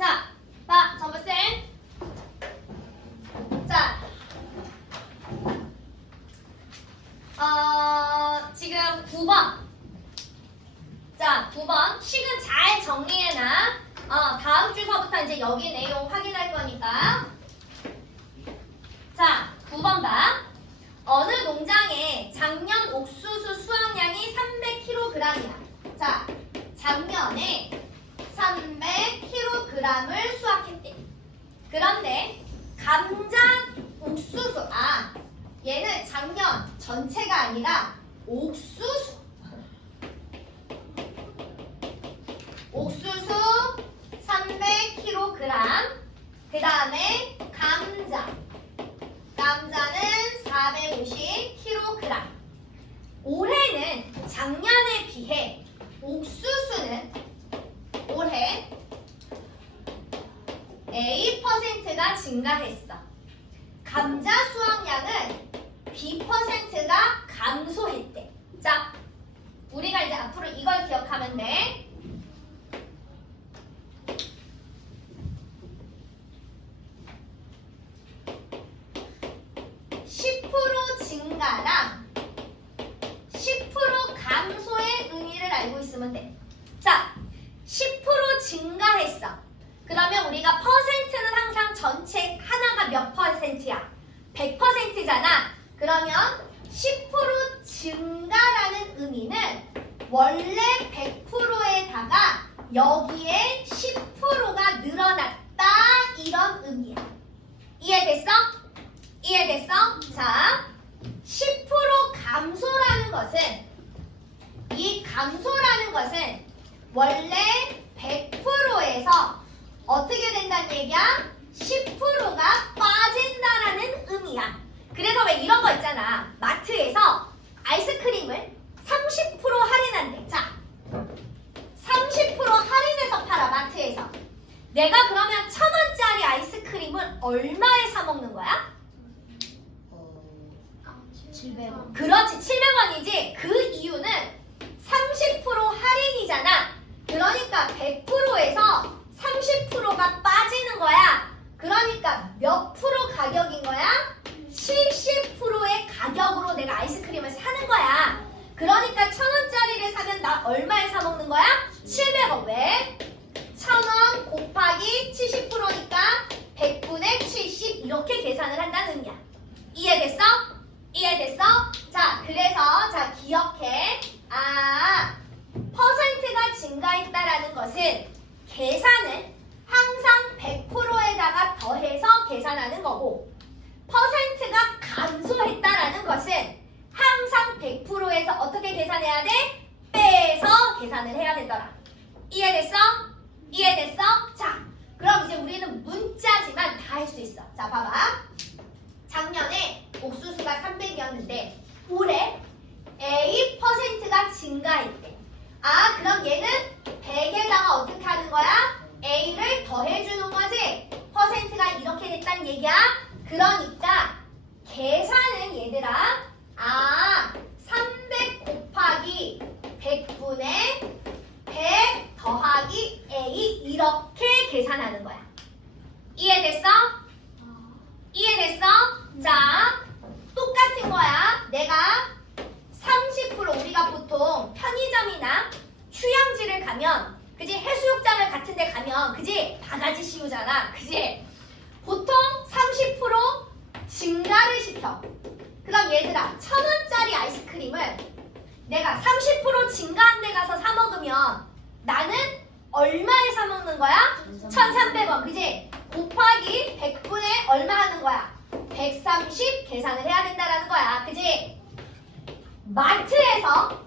자, 봐, 전부쌤. 자, 어, 지금 9번. 자, 9번. 식은 잘 정리해놔. 어, 다음 주서부터 이제 여기 내용 확인할 거니까. 자, 9번 봐. 어느 농장에 작년 옥수수 수확량이 300kg이야. 자, 작년에 300kg을 수확했대. 그런데 감자 옥수수 아 얘는 작년 전체가 아니라 옥수수. 옥수수 300kg 그 다음에 감자. 감자는 450kg 올해는 작년에 비해 옥수수는 A%가 증가했어. 감자 수확량은 B%가 감소했대. 자, 우리가 이제 앞으로 이걸 기억하면 돼. (10% 증가랑 10% 감소의 의미를 알고 있으면 돼. 자, 10% 증가 했어. 그러면 우리가 퍼센트는 항상 전체 하나가 몇 퍼센트야? 100%잖아. 그러면 10% 증가라는 의미는 원래 100%에다가 여기에 10%가 늘어났다 이런 의미야. 이해됐어? 이해됐어? 자, 10% 감소라는 것은 이 감소라는 것은 원래 100%에서 어떻게 된다는 얘기야? 10%가 빠진다라는 의미야. 그래서 왜 이런 거 있잖아. 마트에서 아이스크림을 30% 할인한대. 자, 30% 할인해서 팔아, 마트에서. 내가 그러면 천 원짜리 아이스크림을 얼마에 사 먹는 거야? 700원. 그렇지 700원이지 그 이유는 30% 할인이잖아 그러니까 100%에서 30%가 빠지는 거야 그러니까 몇 프로 가격인 거야? 70%의 가격으로 내가 아이스크림을 사는 거야 그러니까 천 원짜리를 사면 나 얼마에 사 먹는 거야? 700원 왜? 천 원 곱하기 70%니까 100분의 70 이렇게 계산을 한다는 의미야 이해됐어? 이해됐어? 자, 그래서 자 기억해. 아, 퍼센트가 증가했다라는 것은 계산은 항상 100%에다가 더해서 계산하는 거고 퍼센트가 감소했다라는 것은 항상 100%에서 어떻게 계산해야 돼? 빼서 계산을 해야 되더라. 이해됐어? 이해됐어? 자, 그럼 이제 우리는 문자지만 다 할 수 있어. 자, 봐봐. 작년에 옥수수가 300이었는데 올해 A%가 증가했대. 아, 그럼 얘는 100에다가 어떻게 하는 거야? A를 더해주는 거지? 퍼센트가 이렇게 됐다는 얘기야? 그러니까 계산은 얘들아 아, 300 곱하기 100분의 100 더하기 A 이렇게 계산하는 거야. 이해됐어? 자, 똑같은 거야. 내가 30% 우리가 보통 편의점이나 휴양지를 가면, 그지? 해수욕장을 같은 데 가면, 그지? 바가지 씌우잖아. 그지? 보통 30% 증가를 시켜. 그럼 얘들아, 천 원짜리 아이스크림을 내가 30% 증가한 데 가서 사 먹으면 나는 얼마에 사 먹는 거야? 1,300원. 그지? 곱하기 100분의 얼마 하는 거야? 130 계산을 해야 된다라는 거야. 그지? 마트에서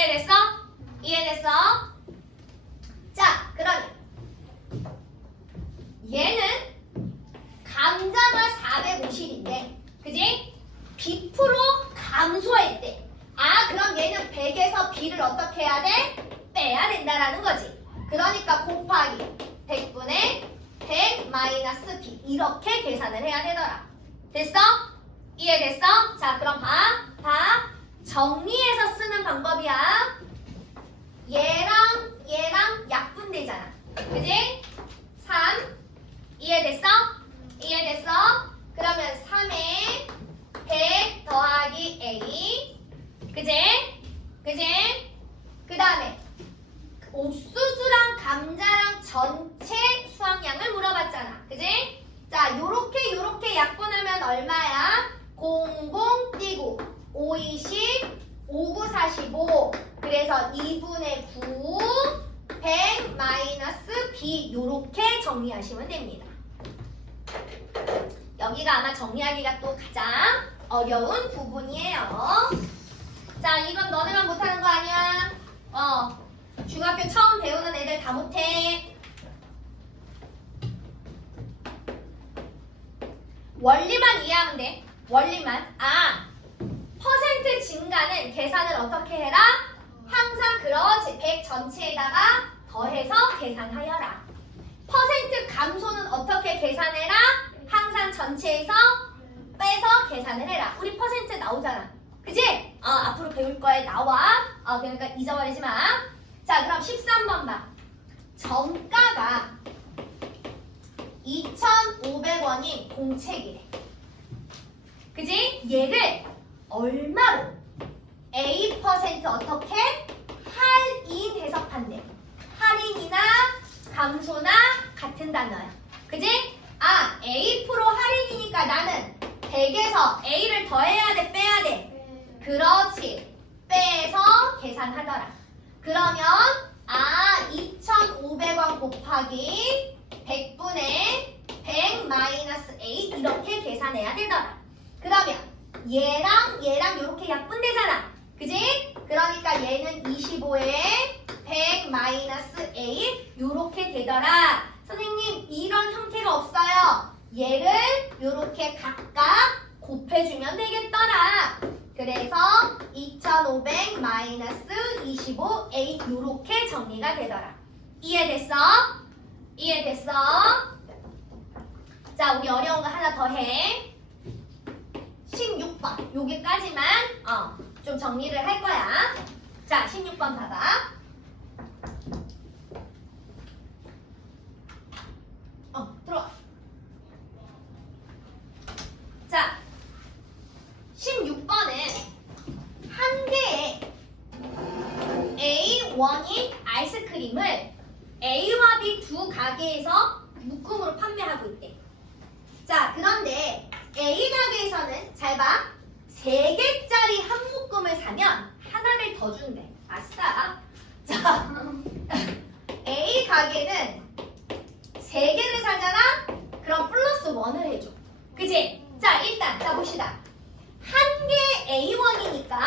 이해됐어? 이해됐어? 자, 그러니 얘는 감자가 450인데, 그지? B프로 감소했대. 아, 그럼 얘는 100에서 B를 어떻게 해야 돼? 빼야 된다라는 거지. 그러니까 곱하기 100분의 100 마이너스 B 이렇게 계산을 해야 되더라. 됐어? 이해됐어? 자, 그럼 봐. 봐. 정리해서 쓰는 방법이야. 얘랑 얘랑 약분되잖아. 그지? 3 이해됐어? 이해됐어? 그러면 3에 100 더하기 A 그지? 그지? 그 다음에 옥수수랑 감자랑 전체 수확량을 물어봤잖아. 그지? 자, 요렇게 요렇게 약분하면 얼마야? 00 띄고 5 20 59 45 그래서 2분의 9 100 요렇게 정리하시면 됩니다. 여기가 아마 정리하기가 또 가장 어려운 부분이에요. 자, 이건 너네만 못하는 거 아니야? 어, 중학교 처음 배우는 애들 다 못해. 원리만 이해하면 돼. 원리만. 아, 퍼센트 증가는 계산을 어떻게 해라? 항상 그렇지. 100 전체에다가 더해서 계산하여라. 퍼센트 감소는 어떻게 계산해라? 항상 전체에서 빼서 계산을 해라. 우리 퍼센트 나오잖아. 그지? 어, 앞으로 배울 거에 나와. 어, 그러니까 잊어버리지 마. 자, 그럼 13번 봐. 정가가 2,500원인 공책이래. 그지? 얘를 얼마로 A% 어떻게 할인 해석한대. 할인이나 감소나 같은 단어야. 그지? 아, A% 할인이니까 나는 100에서 A를 더해야 돼, 빼야 돼. 그렇지. 빼서 계산하더라. 그러면 아 2,500원 곱하기 100분의 100 마이너스 A 이렇게 계산해야 되더라. 그러면 얘랑 얘랑 이렇게 약분되잖아. 그지? 그러니까 얘는 25에 100 마이너스 A 이렇게 되더라. 선생님 이런 형태가 없어요. 얘를 이렇게 각각 곱해주면 되겠더라. 그래서 2500 마이너스 25A 이렇게 정리가 되더라. 이해됐어? 이해됐어? 자, 우리 어려운 거 하나 더 해. 16번. 여기까지만 어, 좀 정리를 할 거야. 자, 16번 봐봐. 어, 들어와. 자, 16번은 한 개의 A1인 아이스크림을 A와 B 두 가게에서 묶음으로 판매하고 있대. 자, 그런데 A 가게에서는 잘 봐. 세 개짜리 한 묶음을 사면 하나를 더 준대. 아싸. 자, A 가게는 세 개를 사잖아? 그럼 플러스 원을 해줘. 그지? 자, 일단, 자, 봅시다. 한 개 A1이니까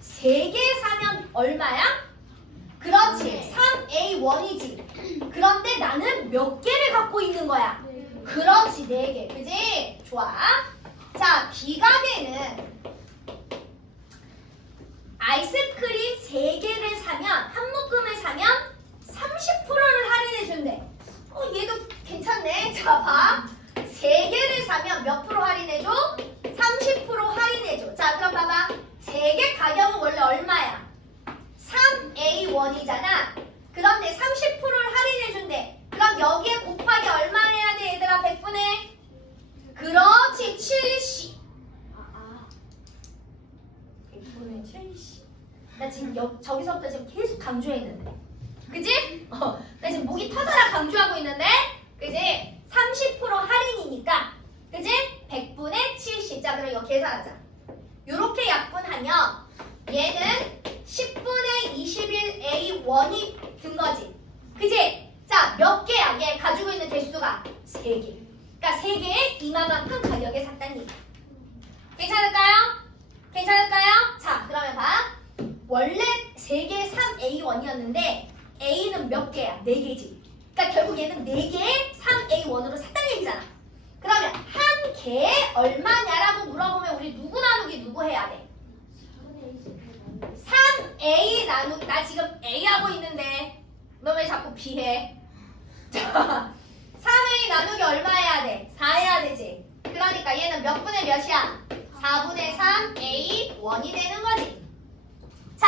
세 개 사면 얼마야? 그렇지. 3A1이지. 그런데 나는 몇 개를 갖고 있는 거야? 그렇지. 네 개. 그지? 좋아. 자, B가게는 아이스크림 세 개를 사면, 한 묶음을 사면 30%를 할인해 준대. 어, 얘도 괜찮네. 자, 봐. 세 개를 사면 몇 프로 할인해줘? 30% 할인해줘. 자, 그럼 봐봐. 세 개 가격은 원래 얼마야? 3A1이잖아. 그런데 30%를 할인해준대. 그럼 여기에 곱하기 얼마 해야 돼, 얘들아? 100분의? 그렇지, 70. 아, 아. 100분의 70. 나 지금 여, 저기서부터 지금 계속 강조했는데. 그지? 어, 나 지금 목이 터져라 강조하고 있는데. 그지? 30% 할인이니까. 그지? 100분의 70. 자, 그럼 이거 계산하자. 요렇게 약분하면 얘는 10분의 21A1이 든 거지. 그지? 자, 몇 개야? 얘 가지고 있는 개수가 3개. 그러니까 3개에 이만큼 가격에 얘기. 괜찮을까요? 괜찮을까요? 자, 그러면 봐. 원래 3개 3A1이었는데 A는 몇 개야? 4개지. 그러니까 결국 얘는 4개에 3A1으로 샀다는 얘기잖아. 그러면 한 개에 얼마냐라고 물어보면 우리 누구 나누기 누구 해야 돼? A 나누기 나 지금 A 하고 있는데 너 왜 자꾸 B 해? 3A 나누기 얼마 해야 돼? 4 해야 되지. 그러니까 얘는 몇 분의 몇이야? 4분의 3 A 1이 되는 거지. 자,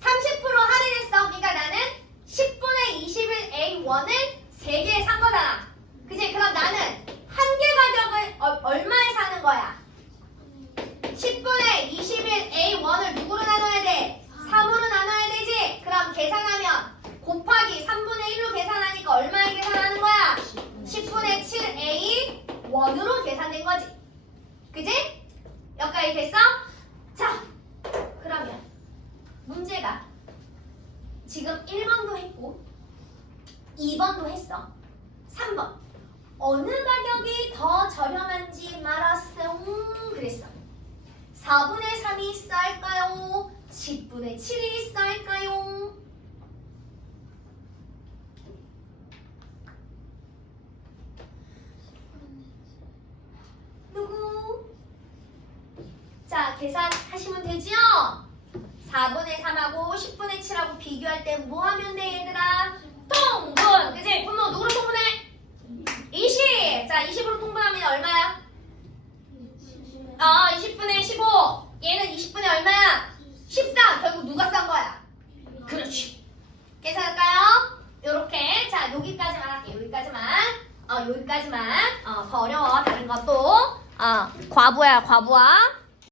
30% 할인했어. 그러니까 나는 10분의 21 A 1을 3개 산 거잖아. 그지? 그럼 나는 한 개 가격을 어- 얼마에 사는 거야? 10분의 21 A1을 누구로 나눠야 돼? 3으로 나눠야 되지? 그럼 계산하면 곱하기 3분의 1로 계산하니까 얼마에 계산하는 거야? 10분의 7A 1으로 계산된 거지. 그지? 여기까지 됐어? 자, 그러면 문제가 지금 1번도 했고 2번도 했어. 3번. 어느 가격이 더 저렴한지 말았어. 음, 그랬어. 4분의 3이 있어 할까요? 10분의 7이 있어 할까요? 누구? 자, 계산하시면 되지요? 4분의 3하고 10분의 7하고 비교할 때 뭐 하면 돼, 얘들아? 통분! 그지? 분모 누구로 통분해? 20! 자, 20으로 통분하면 얼마야? 아, 20분의 15. 얘는 20분의 얼마야? 14. 결국 누가 싼 거야? 그렇지. 계산할까요? 요렇게. 자, 여기까지만 할게요. 여기까지만. 어, 여기까지만. 어, 더 어려워. 다른 것도. 어, 과부야, 과부하.